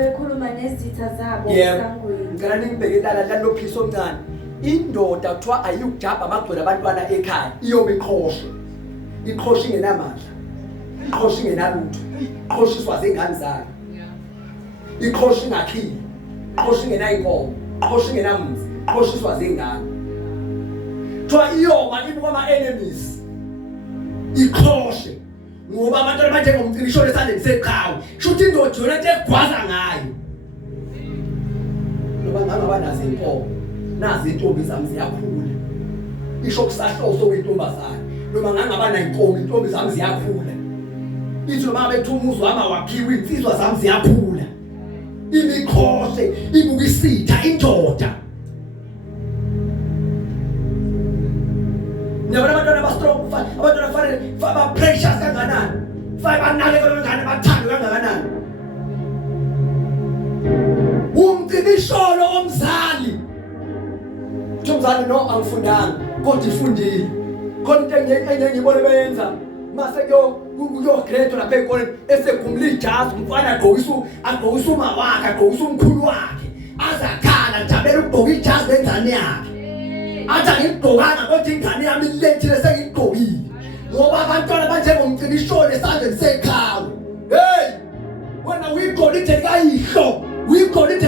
bekhuluma nezitha zabo yebo esangweni. ngicela ningibheke lana lophisa omncane indoda kuthiwa ayikujabha amagcwele abantwana ekhaya iyobe iqhosha ingenamandla iqhosha ingenalutho iqhoshiswa zengane zayo iqhosha ingakhile iqhosha ingenayinkomo iqhosha ingenamuzi iqhoshiswa zengane kuthiwa iyoma ibuka ama-enemies iqhoshe ngoba abantu abanjengomcinisho lesandleni seqhawe shuthi indoda yona nto egwaza ngayo noma ngangaba nazo inkomo nazi intombi zami ziyakhula isho kusahloso wentombazana noma ngangaba nayinkomo intombi zami ziyakhula ithi noma bethu umuzi wami awakhiwe insizwa zami ziyakhula imikhoshe ibuka isitha indoda nabona abantwana abastrong abantwana kufanele ba precious kanganani kufanele banake kangakanani bathandwe kangakanani umcibisholo omzali umzali no angifundanga kodwa ifundile khona into engiyibone beyenza mase kuyo grade lapha ekoleni esegumula ijazi umfana agqokisa uma wakhe agqokisa umkhulu wakhe azakhala njabela ukugqoka ijazi lenzane yakhe athi angigqokanga kodwa ingane yami ilethile sengigqokile ngoba abantwana abanjengomcibisholo esandleni